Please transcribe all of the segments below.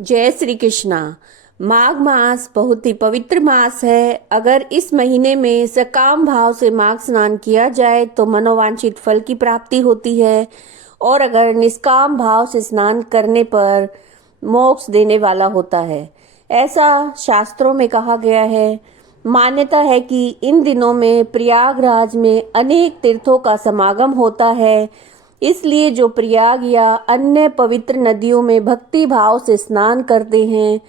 जय श्री कृष्णा। माघ मास बहुत ही पवित्र मास है। अगर इस महीने में सकाम भाव से माघ स्नान किया जाए तो मनोवांछित फल की प्राप्ति होती है, और अगर निष्काम भाव से स्नान करने पर मोक्ष देने वाला होता है, ऐसा शास्त्रों में कहा गया है। मान्यता है कि इन दिनों में प्रयागराज में अनेक तीर्थों का समागम होता है, इसलिए जो प्रयाग या अन्य पवित्र नदियों में भक्ति भाव से स्नान करते हैं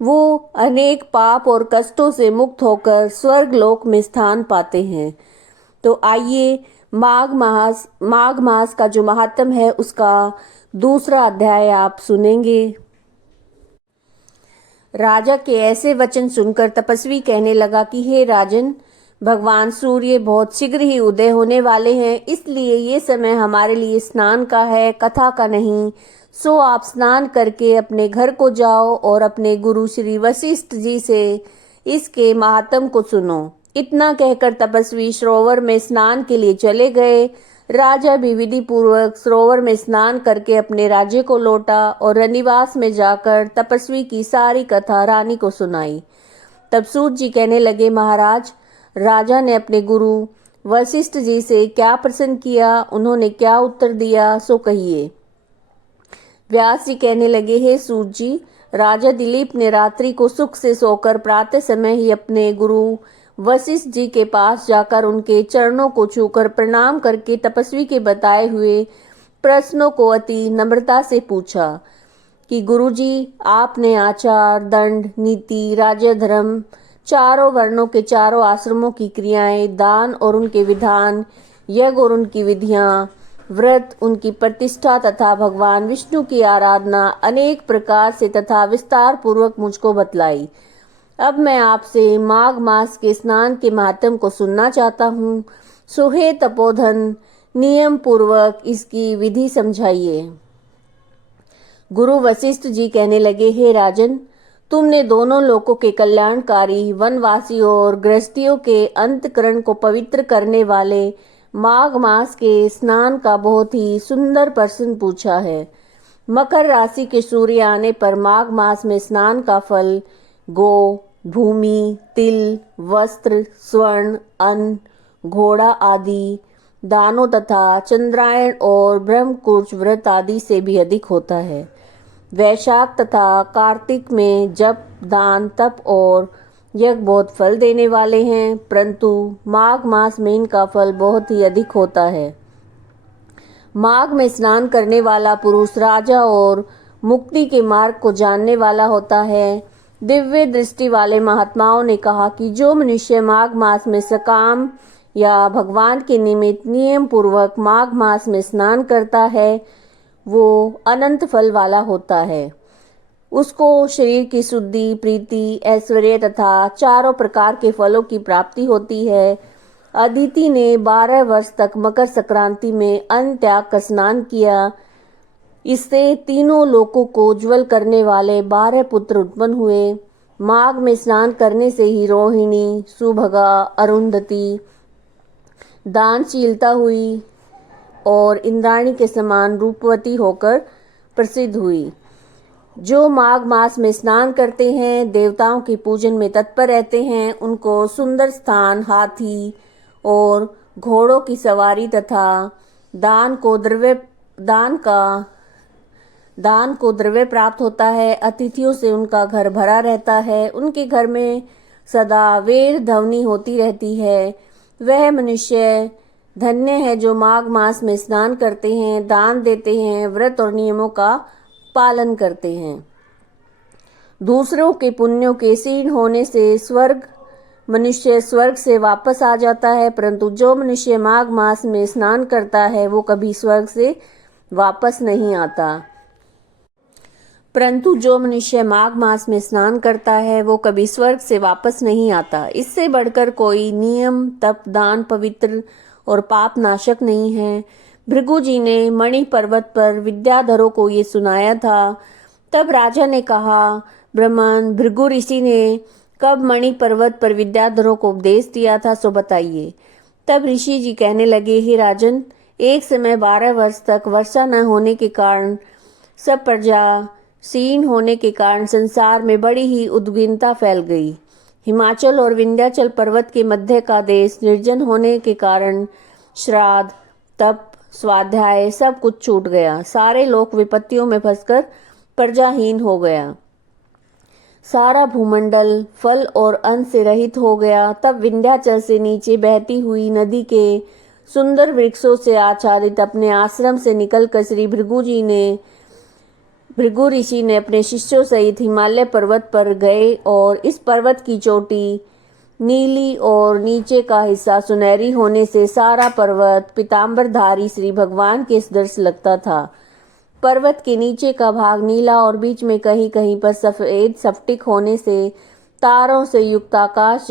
वो अनेक पाप और कष्टों से मुक्त होकर स्वर्ग लोक में स्थान पाते हैं। तो आइए माघ मास का जो महात्म है उसका दूसरा अध्याय आप सुनेंगे। राजा के ऐसे वचन सुनकर तपस्वी कहने लगा कि हे राजन, भगवान सूर्य बहुत शीघ्र ही उदय होने वाले हैं, इसलिए ये समय हमारे लिए स्नान का है, कथा का नहीं। सो आप स्नान करके अपने घर को जाओ और अपने गुरु श्री वशिष्ठ जी से इसके महात्म को सुनो। इतना कहकर तपस्वी सरोवर में स्नान के लिए चले गए। राजा भी विधि पूर्वक सरोवर में स्नान करके अपने राज्य को लौटा और रनिवास में जाकर तपस्वी की सारी कथा रानी को सुनाई। तब सूत जी कहने लगे, महाराज, राजा ने अपने गुरु वशिष्ठ जी से क्या प्रश्न किया, उन्होंने क्या उत्तर दिया, सो कहिए। व्यास जी कहने लगे, हे सूत जी, राजा दिलीप ने रात्रि को सुख से सोकर प्रातः समय ही अपने गुरु वशिष्ठ जी के पास जाकर उनके चरणों को छूकर प्रणाम करके तपस्वी के बताए हुए प्रश्नों को अति नम्रता से पूछा कि गुरुजी, आपने आचार, दंड, नीति, राज्य, धर्म, चारों वर्णों के चारों आश्रमों की क्रियाएं, दान और उनके विधान, यज्ञ और उनकी विधियां, व्रत, उनकी प्रतिष्ठा तथा भगवान विष्णु की आराधना अनेक प्रकार से तथा विस्तार पूर्वक मुझको बतलाई। अब मैं आपसे माघ मास के स्नान के महात्म को सुनना चाहता हूँ। सो हे तपोधन, नियम पूर्वक इसकी विधि समझाइए। गुरु वशिष्ठ जी कहने लगे, हे राजन, तुमने दोनों लोकों के कल्याणकारी, वनवासियों और गृहस्थियों के अंतकरण को पवित्र करने वाले माघ मास के स्नान का बहुत ही सुंदर प्रश्न पूछा है। मकर राशि के सूर्य आने पर माघ मास में स्नान का फल गो, भूमि, तिल, वस्त्र, स्वर्ण, अन्न, घोड़ा आदि दानों तथा चंद्रायण और ब्रह्मकुर्च व्रत आदि से भी अधिक होता है। वैशाख तथा कार्तिक में जप, दान, तप और यज्ञ बहुत फल देने वाले हैं, परंतु माघ मास में इनका फल बहुत ही अधिक होता है। माघ में स्नान करने वाला पुरुष राजा और मुक्ति के मार्ग को जानने वाला होता है। दिव्य दृष्टि वाले महात्माओं ने कहा कि जो मनुष्य माघ मास में सकाम या भगवान के निमित्त नियम पूर्वक माघ मास में स्नान करता है वो अनंत फल वाला होता है। उसको शरीर की शुद्धि, प्रीति, ऐश्वर्य तथा चारों प्रकार के फलों की प्राप्ति होती है। अदिति ने 12 वर्ष तक मकर संक्रांति में अन्न त्याग कर स्नान किया। इससे तीनों लोकों को उज्जवल करने वाले 12 पुत्र उत्पन्न हुए। माघ में स्नान करने से ही रोहिणी, सुभगा, अरुंधति दानशीलता हुई और इंद्राणी के समान रूपवती होकर प्रसिद्ध हुई। जो माघ मास में स्नान करते हैं, देवताओं के पूजन में तत्पर रहते हैं, उनको सुंदर स्थान, हाथी और घोड़ों की सवारी तथा दान को द्रव्य प्राप्त होता है। अतिथियों से उनका घर भरा रहता है, उनके घर में सदा वेद ध्वनि होती रहती है। वह मनुष्य धन्य है जो माघ मास में स्नान करते हैं, दान देते हैं, व्रत और नियमों का पालन करते हैं। दूसरों के पुण्यों के क्षीण होने से मनुष्य स्वर्ग से वापस आ जाता है, परंतु जो मनुष्य माघ मास में स्नान करता है वो कभी स्वर्ग से वापस नहीं आता। परंतु जो मनुष्य माघ मास में स्नान करता है वो कभी स्वर्ग से वापस नहीं आता। इससे बढ़कर कोई नियम, तप, दान पवित्र और पाप नाशक नहीं है। भृगु जी ने मणि पर्वत पर विद्याधरों को ये सुनाया था। तब राजा ने कहा, ब्राह्मण, भृगु ऋषि ने कब मणि पर्वत पर विद्याधरों को उपदेश दिया था, सो बताइए। तब ऋषि जी कहने लगे, हे राजन, एक समय 12 वर्ष तक वर्षा न होने के कारण सब प्रजा क्षीण होने के कारण संसार में बड़ी ही उद्विग्नता फैल गई। हिमाचल और विंध्याचल पर्वत के मध्य का देश निर्जन होने के कारण श्राद्ध, तप, स्वाध्याय सब कुछ छूट गया। सारे लोक विपत्तियों में फंसकर प्रजाहीन हो गया। सारा भूमंडल फल और अन्न से रहित हो गया। तब विंध्याचल से नीचे बहती हुई नदी के सुंदर वृक्षों से आच्छादित अपने आश्रम से निकलकर श्री भृगु ऋषि ने अपने शिष्यों सहित हिमालय पर्वत पर गए और इस पर्वत की चोटी नीली और नीचे का हिस्सा सुनहरी होने से सारा पर्वत पीतांबरधारी श्री भगवान के दर्श लगता था। पर्वत के नीचे का भाग नीला और बीच में कहीं कहीं पर सफेद स्फटिक होने से तारों से युक्त आकाश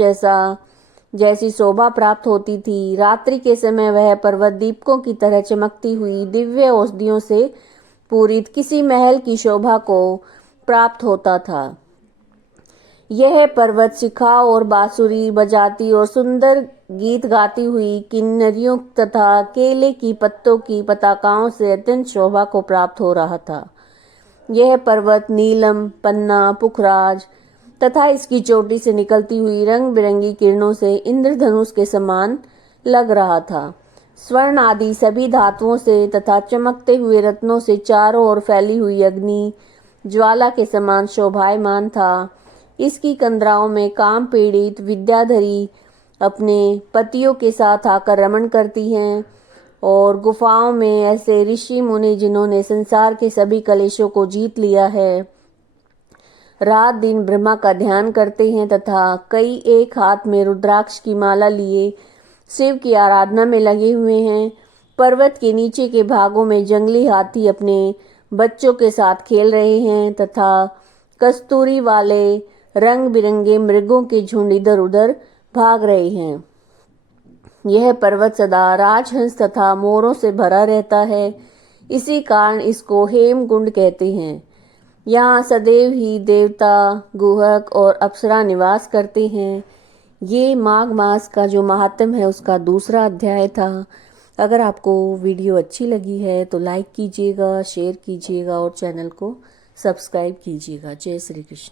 जैसी शोभा प्राप्त होती थी। रात्रि के समय वह पर्वत दीपकों की तरह चमकती हुई दिव्य औषधियों से पूरित किसी महल की शोभा को प्राप्त होता था। यह पर्वत शिखा और बांसुरी बजाती और सुंदर गीत गाती हुई किन्नरियों तथा केले की पत्तों की पताकाओं से अत्यंत शोभा को प्राप्त हो रहा था। यह पर्वत नीलम, पन्ना, पुखराज तथा इसकी चोटी से निकलती हुई रंग बिरंगी किरणों से इंद्रधनुष के समान लग रहा था। स्वर्ण आदि सभी धातुओं से तथा चमकते हुए रत्नों से चारों ओर फैली हुई अग्नि ज्वाला के समान शोभायमान था। इसकी कंदराओं में काम पीड़ित विद्याधरी अपने पतियों के साथ आकर रमण करती हैं और गुफाओं में ऐसे ऋषि मुनि जिन्होंने संसार के सभी कलेशों को जीत लिया है रात दिन ब्रह्मा का ध्यान करते हैं तथा कई एक हाथ में रुद्राक्ष की माला लिए शिव की आराधना में लगे हुए हैं। पर्वत के नीचे के भागों में जंगली हाथी अपने बच्चों के साथ खेल रहे हैं तथा कस्तूरी वाले रंग बिरंगे मृगों के झुंड इधर उधर भाग रहे हैं। यह पर्वत सदा राजहंस तथा मोरों से भरा रहता है। इसी कारण इसको हेमकुंड कहते हैं। यहाँ सदैव ही देवता, गुहक और अप्सरा निवास करते हैं। ये माघ मास का जो महात्म्य है उसका दूसरा अध्याय था। अगर आपको वीडियो अच्छी लगी है तो लाइक कीजिएगा, शेयर कीजिएगा और चैनल को सब्सक्राइब कीजिएगा। जय श्री कृष्ण।